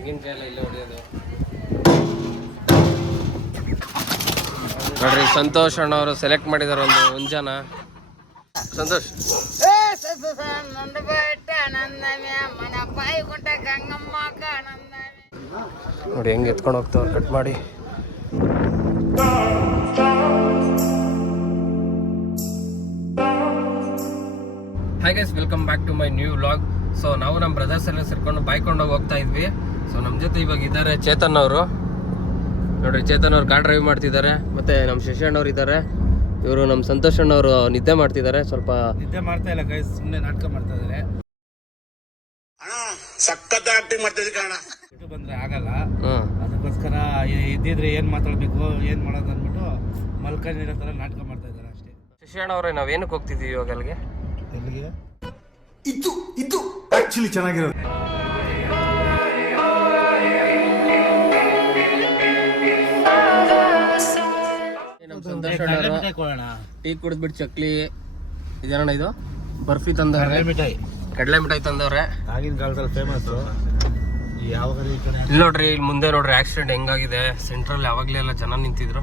ತೆಂಗಿನಕಾಯಿ ಎಲ್ಲ ಇಲ್ಲೇ ಹೊಡೆಯೋದು ನೋಡ್ರಿ. ಸಂತೋಷ್ ಅಣ್ಣ ಅವರು ಸೆಲೆಕ್ಟ್ ಮಾಡಿದಾರೆ ಒಂದು ಹುಂಜನ. ಸಂತೋಷ್ ನೋಡಿ ಹೆಂಗೆ ಎತ್ಕೊಂಡು ಹೋಗ್ತಾವ್ರು ಕಟ್ ಮಾಡಿ. Hi guys, welcome back to my new vlog. So ನಾವು ನಮ್ಮ ಬ್ರದರ್ಸ್ ಎಲ್ಲ ಸೇರ್ಕೊಂಡು ಬೈಕೊಂಡು ಹೋಗ್ತಾ ಇದ್ವಿ. ಸೊ ನಮ್ಮ ಜೊತೆ ಇವಾಗ ಇದ್ದಾರೆ ಚೇತನ್ ಅವರು. ನೋಡ್ರಿ, ಚೇತನ್ ಅವ್ರು ಕಾರ್ ಡ್ರೈವ್ ಮಾಡ್ತಿದ್ದಾರೆ. ಮತ್ತೆ ನಮ್ಮ ಶಶಾಣ್ ಅವ್ರು ಇದ್ದಾರೆ. ಇವರು ನಮ್ಮ ಸಂತೋಷ್ ಅಣ್ಣ ಅವರು ನಿದ್ದೆ ಮಾಡ್ತಿದ್ದಾರೆ. ಸ್ವಲ್ಪ ನಿದ್ದೆ ಮಾಡ್ತಾ ಇಲ್ಲ ಗೈಸ್, ಸುಮ್ಮನೆ ನಾಟಕ ಮಾಡ್ತಾ ಇದ್ದಾರೆ. ಸಖತ್ ಆಕ್ಟಿಂಗ್ ಮಾಡ್ತಿದ್ದೆ ಕಾರಣ ಬಂದ್ರೆ ಆಗಲ್ಲ, ಅದಕ್ಕೋಸ್ಕರ ಇದ್ದಿದ್ರೆ ಏನ್ ಮಾತಾಡ್ಬೇಕು ಏನ್ ಮಾಡೋದು ಅಂದ್ಬಿಟ್ಟು ಮಲ್ಕೊಂಡಿರೋ ತರ ನಾಟಕ ಮಾಡ್ತಾ ಇದ್ದಾರೆ ಅಷ್ಟೇ. ಶಶಾಣ್ ಅವರೇ, ನಾವೇನಕ್ಕೆ ಹೋಗ್ತಿದ್ದೀವಿ ಇವಾಗ ಅಲ್ಲಿಗೆ? ಎಲ್ಲಿಗೆ? ಇದು ಆಕ್ಚುಲಿ ಚೆನ್ನಾಗಿರೋದು. ಟೀ ಕುಡಿದ್ಬಿಟ್ಟು ಚಕ್ಲಿ ಇದೇನಣ್ಣ ಇದು ಬರ್ಫಿ ತಂದವ್ರೆ, ಕಡಲೆ ಮಿಠಾಯಿ ತಂದವ್ರೆ. ಆಗಿನ ಕಾಲದಲ್ಲಿ ಫೇಮಸ್. ಯಾವ ಇಲ್ಲಿ ನೋಡ್ರಿ, ಇಲ್ಲಿ ಮುಂದೆ ನೋಡ್ರಿ ಆಕ್ಸಿಡೆಂಟ್ ಹೆಂಗಾಗಿದೆ. ಸೆಂಟ್ರಲ್ ಯಾವಾಗ್ಲೇ ಎಲ್ಲ ಜನ ನಿಂತಿದ್ರು.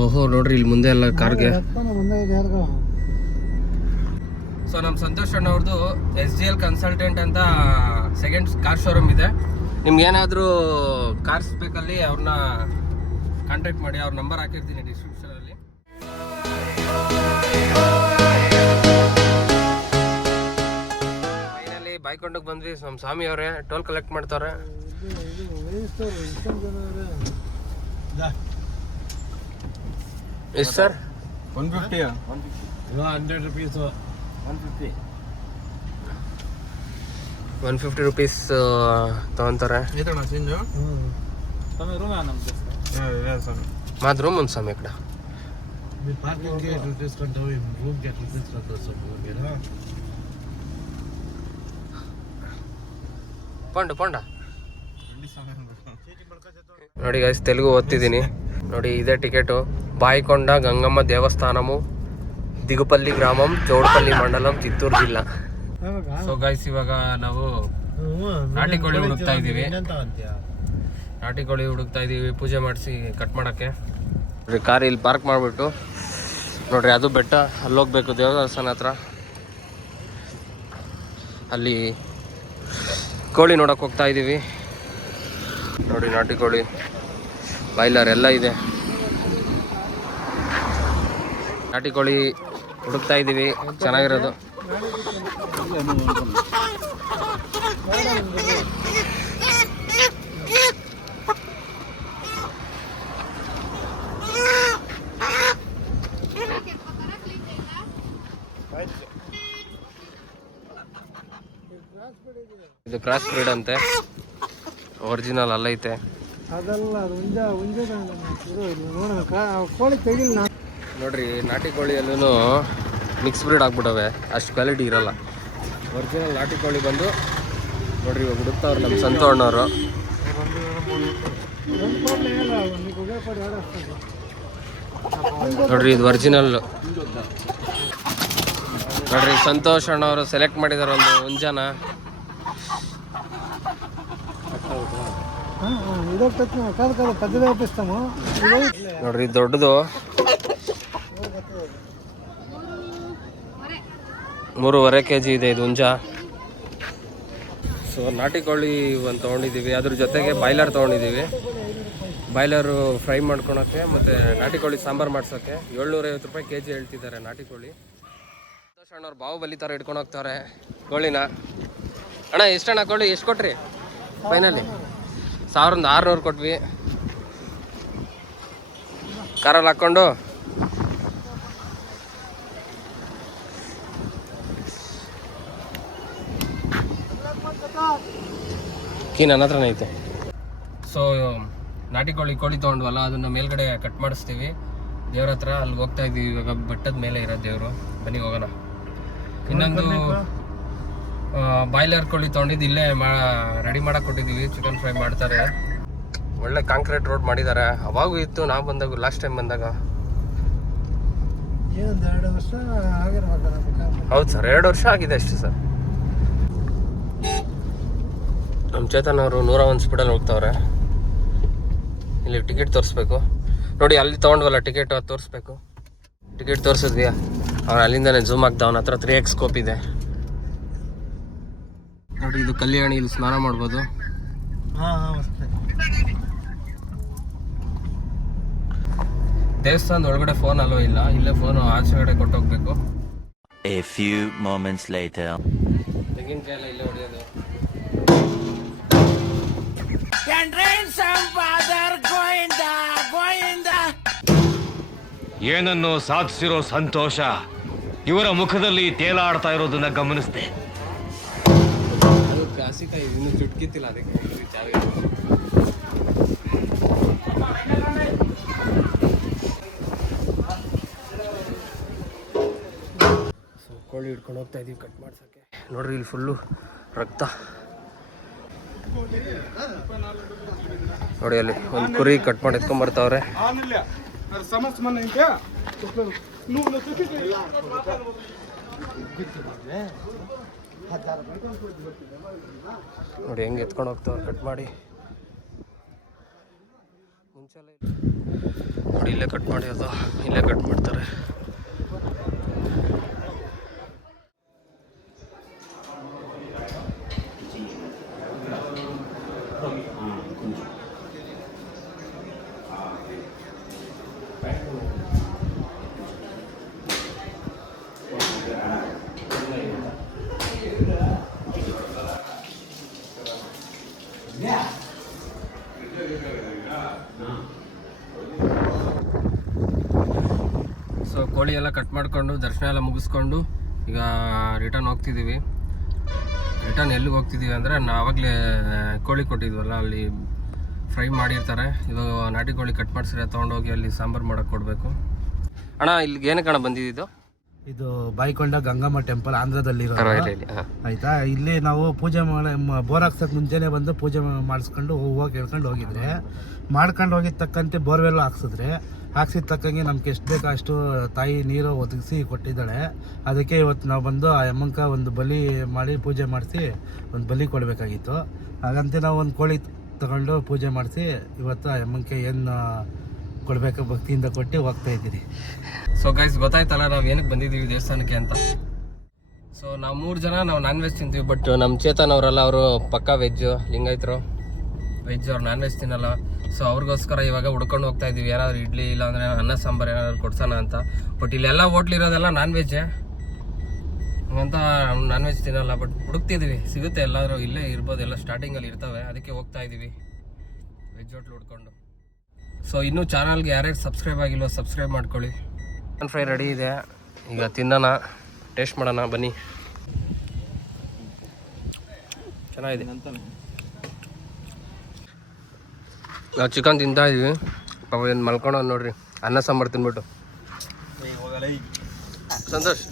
ಓಹೋ ನೋಡ್ರಿ, ಇಲ್ಲಿ ಮುಂದೆ ಎಲ್ಲ ಕಾರ್ಗೆ. ಸೊ ನಮ್ಮ ಸಂತೋಷ್ ಅಣ್ಣ ಅವ್ರದ್ದು SGL ಕನ್ಸಲ್ಟೆಂಟ್ ಅಂತ ಸೆಕೆಂಡ್ ಕಾರ್ ಶೋರೂಮ್ ಇದೆ. ನಿಮ್ಗೆ ಏನಾದರೂ ಕಾರ್ಸ್ ಬೇಕಲ್ಲಿ ಅವ್ರನ್ನ ಕಾಂಟ್ಯಾಕ್ಟ್ ಮಾಡಿ. ಅವ್ರ ನಂಬರ್ ಹಾಕಿರ್ತೀನಿ ಡಿಸ್ಕ್ರಿಪ್ಷನಲ್ಲಿ. ಫೈನಲಿ ಬೈಕೊಂಡಕ್ಕೆ ಬಂದ್ವಿ. ನಮ್ಮ ಸ್ವಾಮಿ ಅವರೇ ಟೋಲ್ ಕಲೆಕ್ಟ್ ಮಾಡ್ತಾರೆ. ಎಷ್ಟು ಸರ್? 150 100 rupees 150 150 rupees ತಗೊಂತಾರೆ. మాది రూమ్ ఉంది స్వామి ఇక్కడ. మీ పార్కింగ్ కి ఎట్లా తీసుకుంటావు, రూమ్ కి ఎట్లా తీసుకుంటావు స్వామి? ಪೊಂಡ ಪೊಂಡ ನೋಡಿ ಗೈಸ್, ತೆಲುಗು ಓದ್ತಿದ್ದೀನಿ ನೋಡಿ. ಇದೇ ಟಿಕೆಟು. ಬಾಯಿಕೊಂಡ ಗಂಗಮ್ಮ ದೇವಸ್ಥಾನಮು, ದಿಗುಪಲ್ಲಿ ಗ್ರಾಮಂ, ಚೌಡಪಲ್ಲಿ ಮಂಡಲಂ, ಚಿತ್ತೂರು ಜಿಲ್ಲಾ. ಸೊ ಗೈಸ್, ಇವಾಗ ನಾವು ನಾಟಿ ಕೋಳಿ ಹುಡುಕ್ತಾ ಇದ್ದೀವಿ. ನಾಟಿ ಕೋಳಿ ಹುಡುಕ್ತಾ ಇದ್ದೀವಿ ಪೂಜೆ ಮಾಡಿಸಿ ಕಟ್ ಮಾಡೋಕ್ಕೆ. ನೋಡ್ರಿ, ಕಾರ್ ಇಲ್ಲಿ ಪಾರ್ಕ್ ಮಾಡಿಬಿಟ್ಟು ನೋಡ್ರಿ, ಅದು ಬೆಟ್ಟ, ಅಲ್ಲಿ ಹೋಗ್ಬೇಕು ದೇವಸ್ಥಾನ ಹತ್ರ. ಅಲ್ಲಿ ಕೋಳಿ ನೋಡೋಕೆ ಹೋಗ್ತಾ ಇದ್ದೀವಿ. ನೋಡಿ, ನಾಟಿ ಕೋಳಿ, ಬಾಯ್ಲರ್ ಎಲ್ಲ ಇದೆ. ನಾಟಿ ಕೋಳಿ ಹುಡುಕ್ತಾ ಇದ್ದೀವಿ, ಚೆನ್ನಾಗಿರೋದು. ಇದು ಕ್ರಾಸ್ ಬ್ರೀಡ್ ಅಂತೆ, ಒರಿಜಿನಲ್ ಅಲ್ಲೈತೆ. ನೋಡ್ರಿ, ನಾಟಿ ಕೋಳಿಯಲ್ಲೂ ಮಿಕ್ಸ್ ಬ್ರೀಡ್ ಆಗ್ಬಿಟ್ಟವೆ, ಅಷ್ಟು ಕ್ವಾಲಿಟಿ ಇರಲ್ಲ. ಒರಿಜಿನಲ್ ನಾಟಿ ಕೋಳಿ ಬಂದು ನೋಡ್ರಿ ಇವಾಗ ಹುಡುಕ್ತಾವ್ರು ನಮ್ಮ ಸಂತು ಅಣ್ಣವರು. ನೋಡ್ರಿ, ಇದು ಒರಿಜಿನಲ್. ನೋಡ್ರಿ, ಸಂತೋಷ್ ಅಣ್ಣವರು ಸೆಲೆಕ್ಟ್ ಮಾಡಿದಾರೆ ಒಂದು ಹುಂಜನ. ನೋಡ್ರಿ, ದೊಡ್ಡದು 3.5 kg ಇದೆ ಇದು ಹುಂಜ. ಸೊ ನಾಟಿ ಕೋಳಿ ಒಂದು ತೊಗೊಂಡಿದ್ದೀವಿ, ಅದ್ರ ಜೊತೆಗೆ ಬಾಯ್ಲರ್ ತೊಗೊಂಡಿದ್ದೀವಿ. ಬಾಯ್ಲರು ಫ್ರೈ ಮಾಡ್ಕೊಳಕ್ಕೆ ಮತ್ತು ನಾಟಿ ಕೋಳಿ ಸಾಂಬಾರು ಮಾಡ್ಸೋಕ್ಕೆ 750 ರೂಪಾಯಿ kg ಹೇಳ್ತಿದ್ದಾರೆ ನಾಟಿ ಕೋಳಿ. ಸಂತೋಷ್ ಅಣ್ಣವ್ರು ಬಾಹುಬಲಿ ಥರ ಹಿಡ್ಕೊಂಡು ಹೋಗ್ತಾರೆ ಕೋಳಿನ. ಅಣ್ಣ ಎಷ್ಟಣ್ಣ ಕೋಳಿ ಎಷ್ಟು ಕೊಟ್ರಿ ಫೈನಲಿ? 1600 ಕೊಟ್ವಿ. ಕಾರಲ್ಲಿ ಹಾಕ್ಕೊಂಡು ಕೀ ನನ್ನ ಹತ್ರನೇ ಐತೆ. ಸೊ ನಾಟಿ ಕೋಳಿ ತೊಗೊಂಡ್ವಲ್ಲ, ಅದನ್ನು ಮೇಲ್ಗಡೆ ಕಟ್ ಮಾಡಿಸ್ತೀವಿ ದೇವ್ರ ಹತ್ರ. ಅಲ್ಲಿ ಹೋಗ್ತಾ ಇದ್ದೀವಿ ಇವಾಗ, ಬೆಟ್ಟದ ಮೇಲೆ ಇರೋ ದೇವರು. ಬನ್ನಿ ಹೋಗೋಣ. ಇನ್ನೊಂದು ಬಾಯ್ಲರ್ ಕೋಳಿ ತೊಗೊಂಡಿದ್ದು ಇಲ್ಲೇ ರೆಡಿ ಮಾಡಕ್ಕೆ ಕೊಟ್ಟಿದ್ದೀವಿ, ಚಿಕನ್ ಫ್ರೈ ಮಾಡ್ತಾರೆ. ಒಳ್ಳೆ ಕಾಂಕ್ರೀಟ್ ರೋಡ್ ಮಾಡಿದ್ದಾರೆ. ಅವಾಗೂ ಇತ್ತು ನಾವು ಬಂದಾಗ, ಲಾಸ್ಟ್ ಟೈಮ್ ಬಂದಾಗ. ಹೌದು ಸರ್, 2 ವರ್ಷ ಆಗಿದೆ ಅಷ್ಟೇ ಸರ್. ನಮ್ಮ ಚೇತನ್ ಅವರು 101 ಸ್ಪೀಡಲ್ಲಿ ಹೋಗ್ತಾವ್ರೆ. ಇಲ್ಲಿ ಟಿಕೆಟ್ ತೋರಿಸ್ಬೇಕು ನೋಡಿ, ಅಲ್ಲಿ ತೊಗೊಂಡ್ವಲ್ಲ ಟಿಕೆಟ್ ಅದು ತೋರಿಸ್ಬೇಕು. ಟಿಕೆಟ್ ತೋರಿಸಿದ್ವಿ, ಅವ್ನು ಅಲ್ಲಿಂದನೇ ಝೂಮ್ ಆಗ್ತಾ, ಅವನ ಹತ್ರ 3x ಸ್ಕೋಪ್ ಇದೆ ನೋಡಿ. ಇದು ಕಲ್ಯಾಣಿ, ಇಲ್ಲಿ ಸ್ನಾನ ಮಾಡ್ಬೋದು. ದೇವಸ್ಥಾನದ ಒಳಗಡೆ ಫೋನ್ ಅಲೋ ಇಲ್ಲ, ಇಲ್ಲೇ phone ಆಚೆಗಡೆ ಕೊಟ್ಟೋಗ್ಬೇಕು. A few moments later. ತೆಂಗಿನಕಾಯಿ ಇಲ್ಲೇ ಹೊಡೆಯೋದು. ಏನನ್ನು ಸಾಧಿಸಿರೋ ಸಂತೋಷ ಇವರ ಮುಖದಲ್ಲಿ ತೇಲಾಡ್ತಾ ಇರೋದನ್ನ ಗಮನಿಸಿದೆ. ಅದು ಕಾಸಿಕಾಯಿ ಇನ್ನೂ ಚುಟ್ಕಿತ್ತಿಲ್ಲ, ಅದಕ್ಕೆ ಕೋಳಿ ಹಿಡ್ಕೊಂಡು ಹೋಗ್ತಾ ಇದೀವಿ ಕಟ್ ಮಾಡ್ಸಕ್ಕೆ. ನೋಡ್ರಿ ಇಲ್ಲಿ ಫುಲ್ಲು ರಕ್ತ. ನೋಡಿ ಅಲ್ಲಿ ಒಂದು ಕುರಿ ಕಟ್ ಮಾಡಿ ಎತ್ಕೊಂಡ್ಬರ್ತಾವ್ರೆ. ನೋಡಿ ಹೆಂಗೆ ಎತ್ಕೊಂಡು ಹೋಗ್ತಾವ್ರೆ ಕಟ್ ಮಾಡಿ. ಮುಂಚೆಲ್ಲ ನೋಡಿ ಇಲ್ಲೇ ಕಟ್ ಮಾಡಿ, ಅದು ಇಲ್ಲೇ ಕಟ್ ಮಾಡ್ತಾರೆ. ಸೊ ಕೋಳಿ ಎಲ್ಲ ಕಟ್ ಮಾಡಿಕೊಂಡು ದರ್ಶನ ಎಲ್ಲ ಮುಗಿಸ್ಕೊಂಡು ಈಗ ರಿಟರ್ನ್ ಹೋಗ್ತಿದ್ದೀವಿ. ರಿಟರ್ನ್ ಎಲ್ಲಿಗೆ ಹೋಗ್ತಿದ್ದೀವಿ ಅಂದರೆ ಆವಾಗಲೇ ಕೋಳಿ ಕೊಟ್ಟಿದ್ವಲ್ಲ, ಅಲ್ಲಿ ಫ್ರೈ ಮಾಡಿರ್ತಾರೆ. ಇವಾಗ ನಾಟಿ ಕೋಳಿ ಕಟ್ ಮಾಡಿಸಿದ್ರೆ ತೊಗೊಂಡೋಗಿ ಅಲ್ಲಿ ಸಾಂಬಾರು ಮಾಡೋಕ್ಕೆ ಕೊಡಬೇಕು. ಅಣ್ಣ ಇಲ್ಲಿಗೆ ಏನಕ್ಕೆ ಅಣ್ಣ ಬಂದಿದ್ದು? ಇದು ಬಾಯಿಕೊಂಡ ಗಂಗಮ್ಮ ಟೆಂಪಲ್ ಆಂಧ್ರದಲ್ಲಿರೋ ಆಯ್ತಾ. ಇಲ್ಲಿ ನಾವು ಪೂಜೆ ಬೋರ್ ಹಾಕ್ಸಕ್ ಮುಂಚೆನೆ ಬಂದು ಪೂಜೆ ಮಾಡಿಸ್ಕೊಂಡು ಹೂವು ಕೇಳ್ಕೊಂಡು ಹೋಗಿದ್ರೆ, ಮಾಡ್ಕೊಂಡು ಹೋಗಿದ ತಕ್ಕಂತೆ ಬೋರ್ವೆಲ್ ಹಾಕ್ಸಿದ್ರೆ, ಹಾಕ್ಸಿದ ತಕ್ಕಂಗೆ ನಮ್ಗೆ ಎಷ್ಟು ಬೇಕೋ ಅಷ್ಟು ತಾಯಿ ನೀರು ಒದಗಿಸಿ ಕೊಟ್ಟಿದ್ದಾಳೆ. ಅದಕ್ಕೆ ಇವತ್ತು ನಾವು ಬಂದು ಆ ಅಮ್ಮಂಕ ಒಂದು ಬಲಿ ಮಾಡಿ ಪೂಜೆ ಮಾಡಿಸಿ ಒಂದು ಬಲಿ ಕೊಡಬೇಕಾಗಿತ್ತು. ಹಾಗಂತೆ ನಾವು ಒಂದು ಕೋಳಿ ತಗೊಂಡು ಪೂಜೆ ಮಾಡಿಸಿ ಇವತ್ತು ಆ ಅಮ್ಮಂಗೆ ಏನು ಕೊಡಬೇಕು ಭಕ್ತಿಯಿಂದ ಕೊಟ್ಟು ಹೋಗ್ತಾ ಇದ್ದೀರಿ. ಸೊ ಗೈಸ್ ಗೊತ್ತಾಯ್ತಲ್ಲ ನಾವು ಏನಕ್ಕೆ ಬಂದಿದ್ದೀವಿ ದೇವಸ್ಥಾನಕ್ಕೆ ಅಂತ. ಸೊ ನಾವು 3 ಜನ ನಾವು ನಾನ್ ವೆಜ್ ತಿಂತೀವಿ, ಬಟ್ ನಮ್ಮ ಚೇತನ್ ಅವರೆಲ್ಲ ಅವರು ಪಕ್ಕಾ ವೆಜ್ಜು, ಲಿಂಗಾಯತರು ವೆಜ್, ಅವ್ರು ನಾನ್ ವೆಜ್ ತಿನ್ನಲ್ಲ. ಸೊ ಅವ್ರಿಗೋಸ್ಕರ ಇವಾಗ ಹುಡ್ಕೊಂಡು ಹೋಗ್ತಾ ಇದ್ದೀವಿ, ಏನಾದ್ರು ಇಡ್ಲಿ ಇಲ್ಲಾಂದರೆ ಅನ್ನ ಸಾಂಬಾರು ಏನಾದ್ರು ಕೊಡ್ಸೋಣ ಅಂತ. ಬಟ್ ಇಲ್ಲೆಲ್ಲ ಹೋಟ್ಲಿರೋದೆಲ್ಲ ನಾನ್ ವೆಜ್ಜೇ, ಹಂಗಂತ ನಾನ್ ವೆಜ್ ತಿನ್ನಲ್ಲ. ಬಟ್ ಹುಡುಕ್ತಿದ್ದೀವಿ, ಸಿಗುತ್ತೆ ಎಲ್ಲಾದರೂ, ಇಲ್ಲೇ ಇರ್ಬೋದು, ಎಲ್ಲ ಸ್ಟಾರ್ಟಿಂಗಲ್ಲಿ ಇರ್ತವೆ. ಅದಕ್ಕೆ ಹೋಗ್ತಾ ಇದ್ದೀವಿ ವೆಜ್ ಹೋಟ್ಲು ಹುಡ್ಕೊಂಡು. ಸೊ ಇನ್ನೂ ಚಾನಲ್ಗೆ ಯಾರ್ಯಾರು ಸಬ್ಸ್ಕ್ರೈಬ್ ಆಗಿಲ್ವೋ ಸಬ್ಸ್ಕ್ರೈಬ್ ಮಾಡ್ಕೊಳ್ಳಿ. ಚಿಕನ್ ಫ್ರೈ ರೆಡಿ ಇದೆ, ಈಗ ತಿನ್ನೋಣ, ಟೇಸ್ಟ್ ಮಾಡೋಣ ಬನ್ನಿ. ಚೆನ್ನಾಗಿದೆ. ನಾವು ಚಿಕನ್ ತಿಂತಾ ಇದೀವಿ, ಪಾಪ ಏನು ಮಲ್ಕೊಳೋ ನೋಡ್ರಿ, ಅನ್ನ ಸಾಂಬಾರು ತಿನ್ಬಿಟ್ಟು. ಸಂತೋಷ್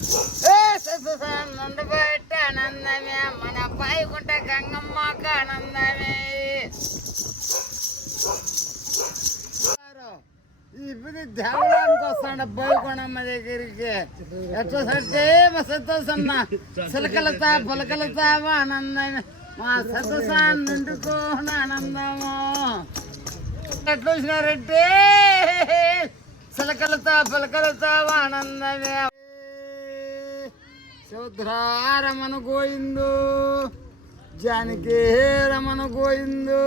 ఇప్పుడు దేవడానికి వస్తాడు బోయకొండమ్మ దగ్గరికి ఎట్లా సట్టే మా సంతోషమ్మ సిలకలతా పులకలతా ఆనందం మా సంతోషాన్ని నిండుకోన ఆనందము ఎట్లా వచ్చినారంటే సిలకలతా పులకలతా ఆనందమే. శౌద్రారమణ గోయిందు జానకి రమణ గోయిందు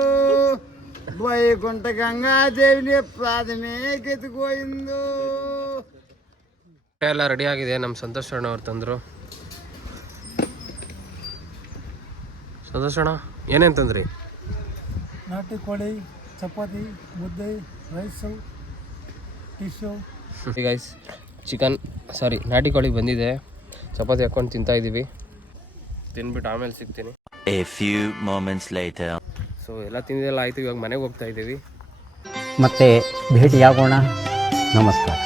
వైకుంఠ ಗಂಗಾದೇವಿನೇ ಪ್ರಾಥಮೇ ಗೆದ್ದುಗೋಯಿಂದು. ಎಲ್ಲ ರೆಡಿ ಆಗಿದೆ, ನಮ್ಮ ಸಂತೋಷ್ ಅಣ್ಣ ಅವ್ರು ತಂದರು. ಸಂತೋಷ್ ಅಣ್ಣ ಏನೇನು ತಂದ್ರಿ? ನಾಟಿ ಕೋಳಿ, ಚಪಾತಿ, ಮುದ್ದೆ, ರೈಸು, ಟಿಶ್ಯೂ. ಗೈಸ್ ಚಿಕನ್ ನಾಟಿ ಕೋಳಿ ಬಂದಿದೆ, ಚಪಾತಿ ಹಾಕ್ಕೊಂಡು ತಿಂತಾ ಇದ್ದೀವಿ. ತಿನ್ಬಿಟ್ಟು ಆಮೇಲೆ ಸಿಗ್ತೀನಿ. A few moments later. So ಎಲ್ಲ ತಿಂದಿದ್ದೆಲ್ಲ ಆಯಿತು, ಇವಾಗ ಮನೆಗೆ ಹೋಗ್ತಾ ಇದ್ದೀವಿ. ಮತ್ತೆ ಭೇಟಿಯಾಗೋಣ. ನಮಸ್ಕಾರ.